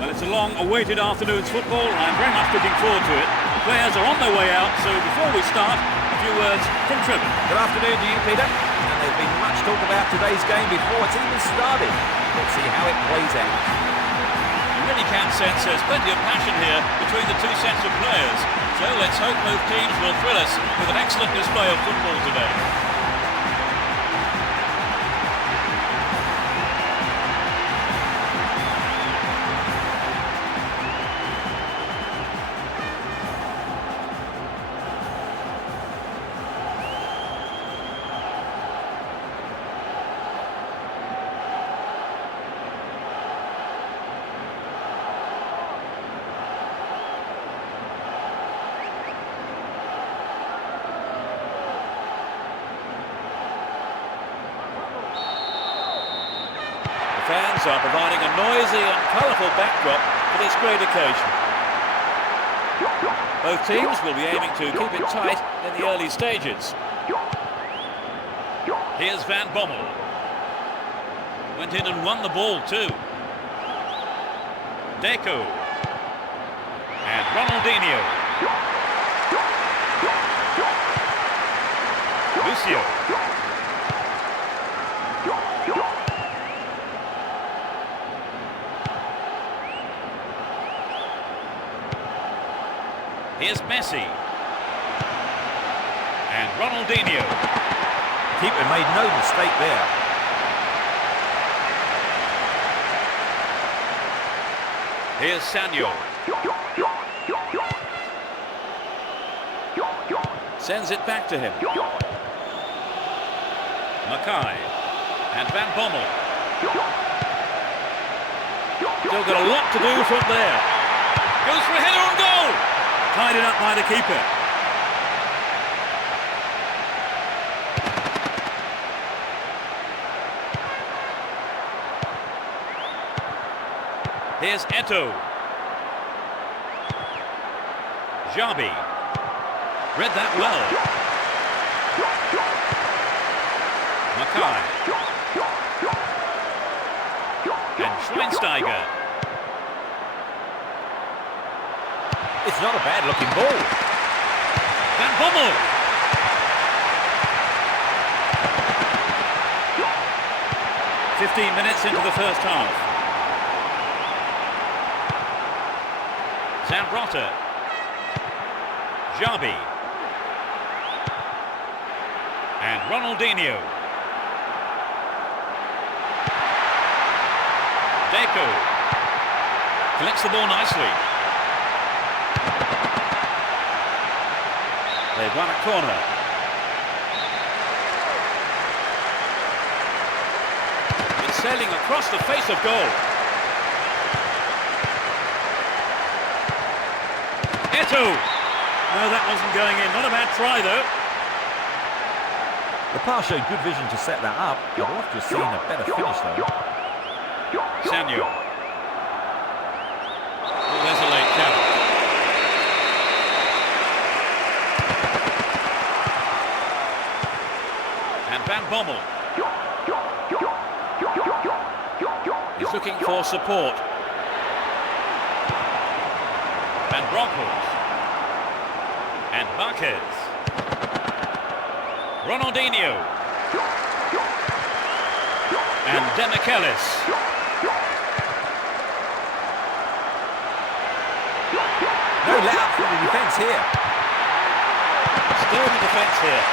Well, it's a long-awaited afternoon's football, and I'm very much looking forward to it. The players are on their way out, so before we start, a few words from Trevor. Good afternoon to you, Peter. And there's been much talk about today's game before it's even started. Let's see how it plays out. You really can sense there's plenty of passion here between the two sets of players. So let's hope both teams will thrill us with an excellent display of football today. Fans are providing a noisy and colourful backdrop for this great occasion. Both teams will be aiming to keep it tight in the early stages. Here's Van Bommel. Went in and won the ball too. Deco. And Ronaldinho. Lucio. Here's Messi. And Ronaldinho. Keeper made no mistake there. Here's Sanyo. Sends it back to him. Mackay. And Van Bommel. Still got a lot to do from there. Goes for a header on goal. Tied it up by the keeper. Here's Eto'o. Xabi. Read that well. Mackay. And Schweinsteiger. It's not a bad-looking ball. Van Bommel. "15 minutes into the first half. Zambrotta. Xabi. And Ronaldinho. Deco. Collects the ball nicely. They've won a corner. It's sailing across the face of goal. Eto'o. No, that wasn't going in. Not a bad try, though. The pass showed good vision to set that up. I'd love to have seen a better finish, though. Sanyo. Well, there's a late challenge. And Van Bommel. He's looking for support. Van Bronckhorst. And Marquez. Ronaldinho. And Demichelis. No let up for the defence here. Still the defence here.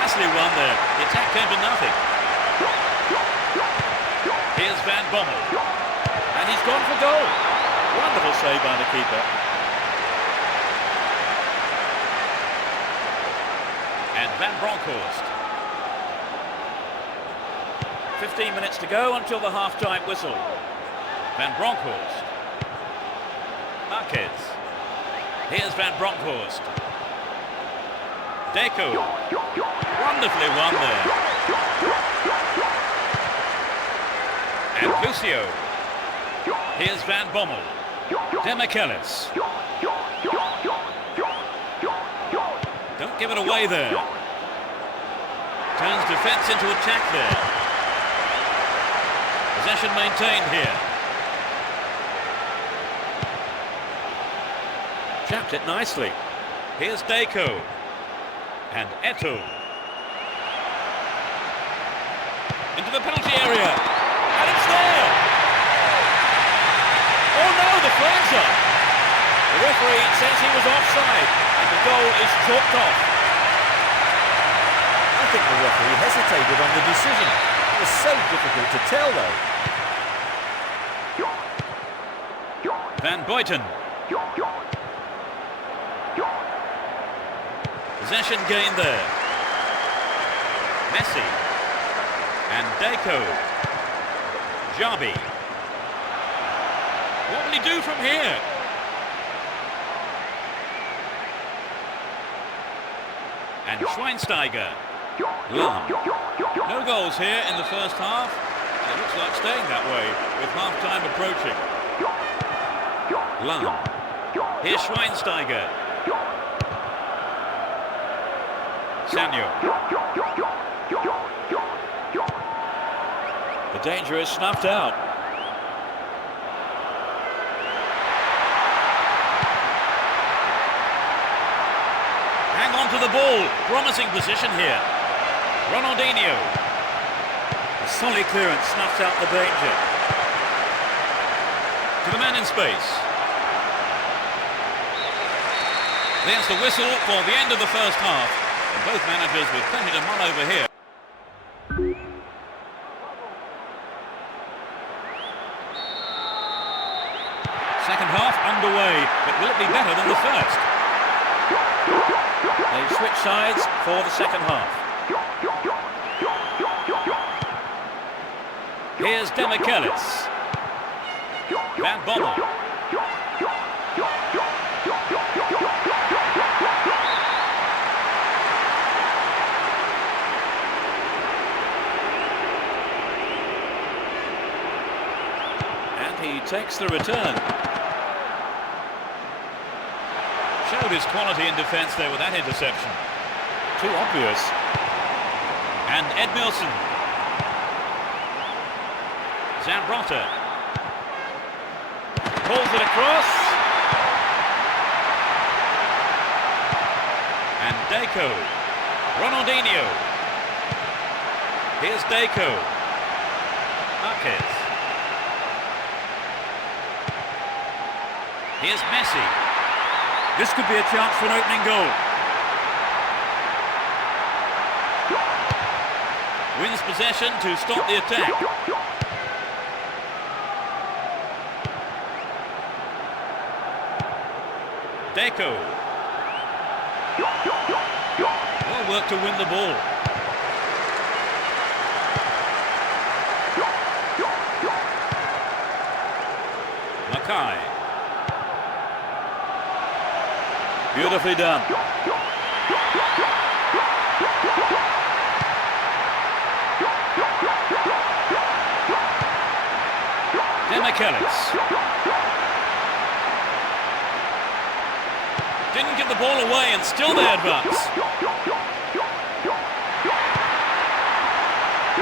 Nicely won there. The attack came to nothing. Here's Van Bommel. And he's gone for goal. Wonderful save by the keeper. And Van Bronckhorst. 15 minutes to go until the half-time whistle. Van Bronckhorst. Marquez. Here's Van Bronckhorst. Deco. Wonderfully won there. And Lucio. Here's Van Bommel. Demichelis. Don't give it away there. Turns defence into attack there. Possession maintained here. Jabbed it nicely. Here's Deco. And Eto'o. Into the penalty area. And it's there! Oh no, the flag's up! The referee says he was offside, and the goal is chalked off. I think the referee hesitated on the decision. It was so difficult to tell, though. Van Buiten. Possession gained there. Messi. And Deco. Jabi. What will he do from here? And Schweinsteiger. Lahm. No goals here in the first half. And it looks like staying that way with half-time approaching. Lahm. Here's Schweinsteiger. Sanyo. The danger is snuffed out. Hang on to the ball. Promising position here. Ronaldinho. A solid clearance snuffs out the danger. To the man in space. There's the whistle for the end of the first half. And both managers with plenty to mull over here. Second half underway, but will it be better than the first? They switch sides for the second half. Here's Demichelis. Van Bommel. He takes the return. Showed his quality in defence there with that interception. Too obvious. And Edmilson. Zambrotta. Pulls it across. And Deco. Ronaldinho. Here's Deco. Marquez. Here's Messi. This could be a chance for an opening goal. Wins possession to stop the attack. Deco. Well work to win the ball. Mackay. Beautifully done. Demichelis. Didn't give the ball away and still they advance.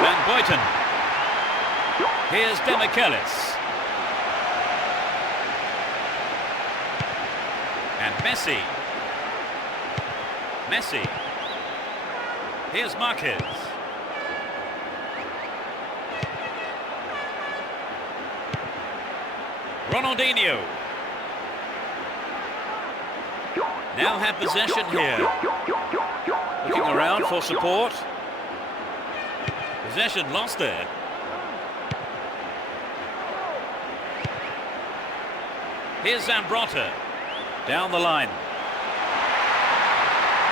Van Buiten. Here's Demichelis. And Messi. Messi. Here's Marquez. Ronaldinho. Now have possession here. Looking around for support. Possession lost there. Here's Zambrotta. Down the line.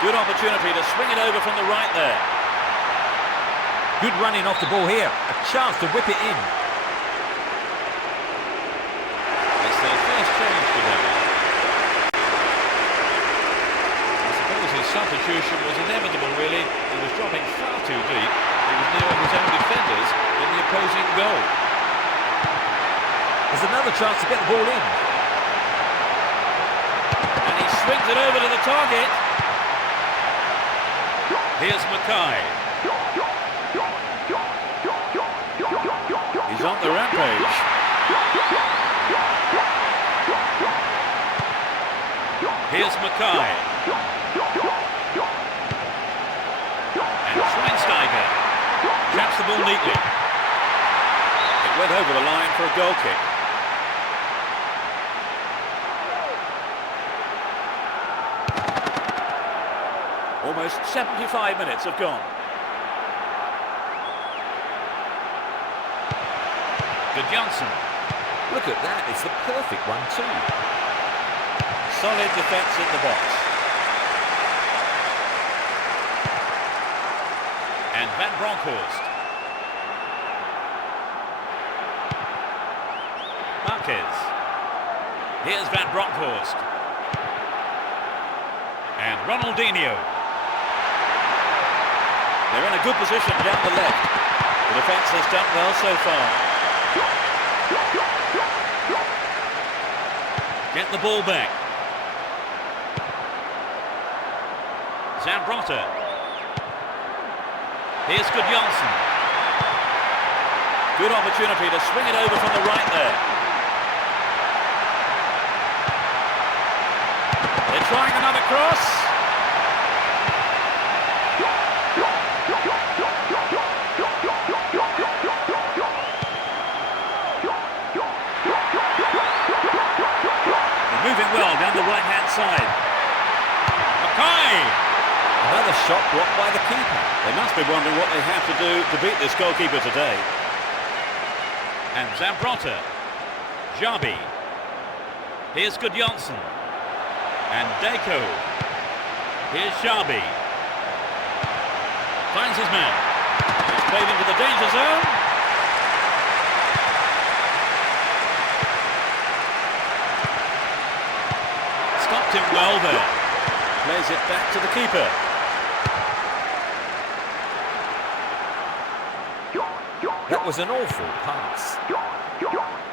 Good opportunity to swing it over from the right there. Good running off the ball here. A chance to whip it in. It's their first change today. I suppose his substitution was inevitable, really. He was dropping far too deep. He was near his own defenders in the opposing goal. There's another chance to get the ball in. And he swings it over to the target. Here's Mackay. He's on the rampage. Here's Mackay. And Schweinsteiger traps the ball neatly. It went over the line for a goal kick. Almost 75 minutes have gone. Good Johnson. Look at that. It's the perfect one too. Solid defence in the box. And Van Bronckhorst. Marquez. Here's Van Bronckhorst. And Ronaldinho. They're in a good position down the left. The defence has done well so far. Get the ball back. Zambrotta. Here's Good Johnson. Good opportunity to swing it over from the right there. They're trying another cross. They're moving well down the right-hand side. Mackay. Another shot blocked by the keeper. They must be wondering what they have to do to beat this goalkeeper today. And Zambrotta. Jabi. Here's Good Johnson. And Deco. Here's Jabi. Finds his man. It's played into the danger zone. Stopped him well there. Plays it back to the keeper. That was an awful pass.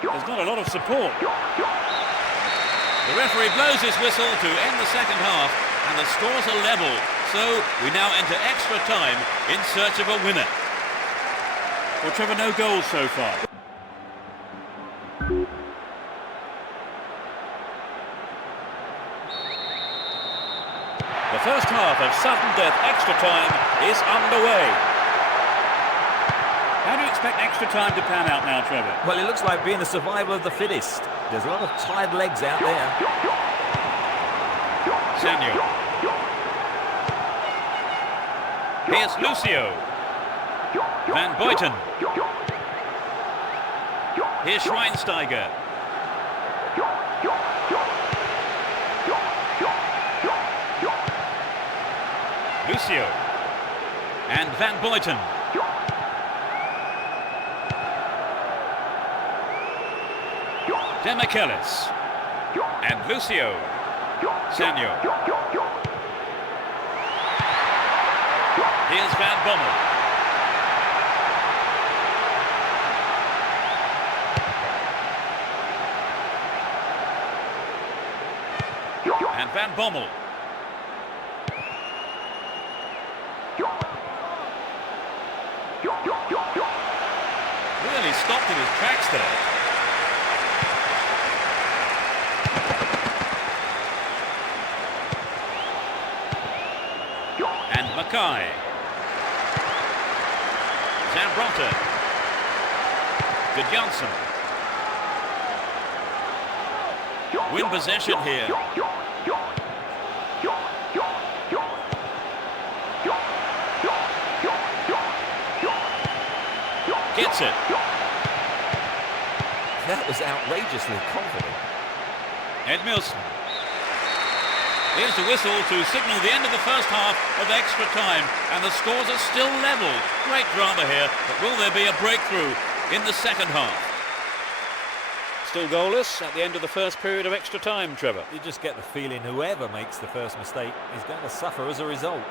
There's not a lot of support. The referee blows his whistle to end the second half, and the scores are level. So we now enter extra time in search of a winner. Well, Trevor, no goals so far. The first half of sudden death extra time is underway. How do you expect extra time to pan out now, Trevor? Well, it looks like being the survival of the fittest. There's a lot of tired legs out there. Samuel. Here's Lucio. Van Buiten. Here's Schweinsteiger. Lucio. And Van Buiten. Demichelis. And Lucio. Samuel. Here's Van Bommel. And Van Bommel. Really stopped in his tracks there. Mackay. Zambrotta. Good Johnson. Win possession here. Gets it. That was outrageously confident. Edmilson. Here's the whistle to signal the end of the first half of extra time, and the scores are still level. Great drama here, but will there be a breakthrough in the second half? Still goalless at the end of the first period of extra time, Trevor. You just get the feeling whoever makes the first mistake is going to suffer as a result.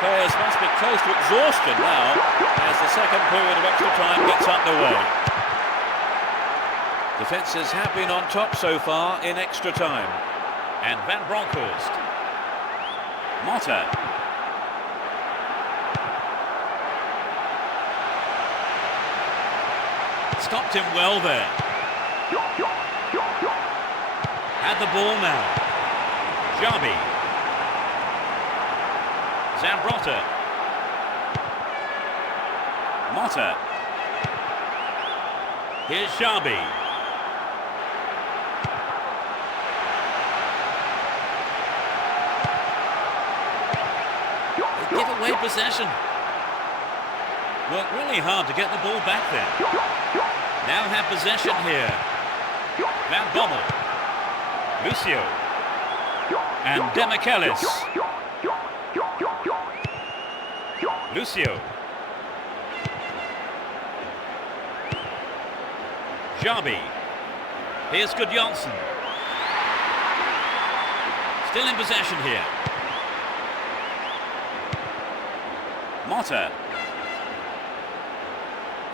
Players must be close to exhaustion now as the second period of extra time gets underway. Defences have been on top so far in extra time. And Van Bronckhorst. Motta. Stopped him well there. Had the ball now. Jabi. Zambrotta. Motta. Here's Jabi. They give away possession. Worked really hard to get the ball back there. Now have possession here. Van Bommel. Lucio. And Demichelis. Lucio. Jabi. Here's Gudjonsson. Still in possession here. Motta.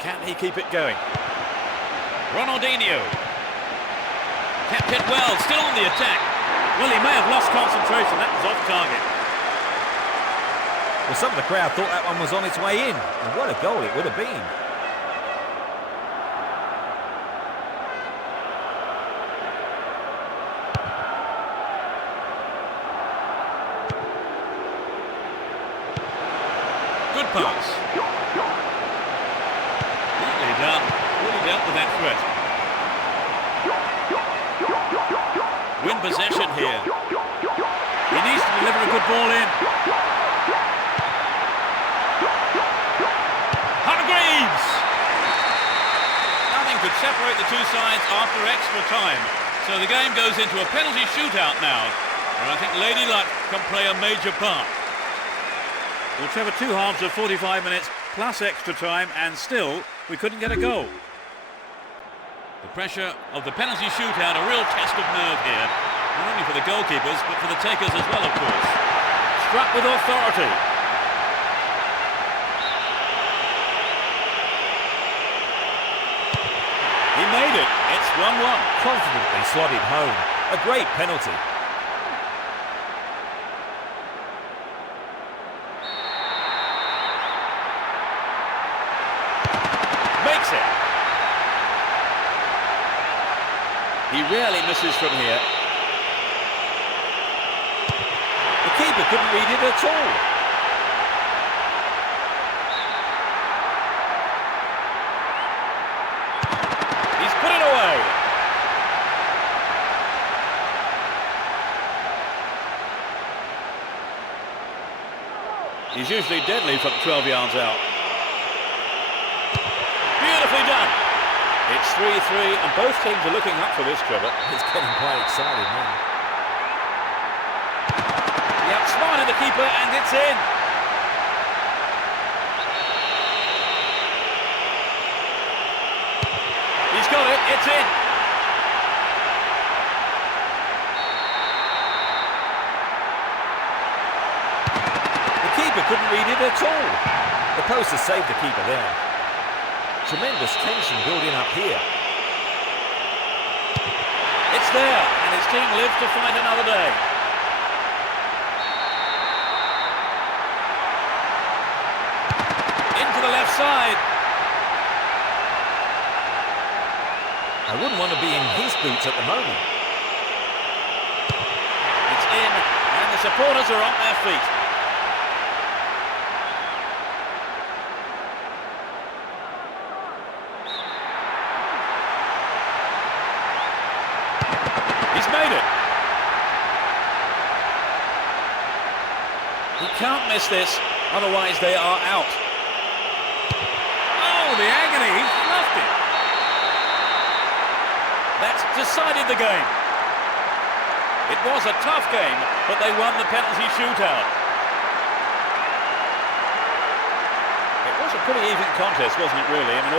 Can he keep it going? Ronaldinho. Kept it well, still on the attack. Well, he may have lost concentration. That was off target. Well, some of the crowd thought that one was on its way in. And what a goal it would have been. Good pass. Neatly done. Really dealt with that threat. Win possession here. He needs to deliver a good ball in. Hargreaves! Nothing could separate the two sides after extra time. So the game goes into a penalty shootout now. And I think Lady Luck can play a major part. Well, Trevor, two halves of 45 minutes plus extra time, and still we couldn't get a goal. The pressure of the penalty shootout, a real test of nerve here. Not only for the goalkeepers, but for the takers as well, of course. Struck with authority. He made it. It's 1-1. Confidently slotted home. A great penalty. Makes it. He rarely misses from here. The keeper couldn't read it at all. He's put it away. He's usually deadly from 12 yards out. Beautifully done. It's 3-3, and both teams are looking up for this, Trevor. It's getting quite exciting now. He outsmarted the keeper, and it's in. He's got it. It's in. The keeper couldn't read it at all. The post has saved the keeper there. Tremendous tension building up here. It's there, and his team live to fight another day. Into the left side. I wouldn't want to be in his boots at the moment. It's in, and the supporters are on their feet. He's made it. He can't miss this, otherwise they are out. Oh, the agony, he fluffed it. That's decided the game. It was a tough game, but they won the penalty shootout. It was a pretty even contest, wasn't it, really? I mean, all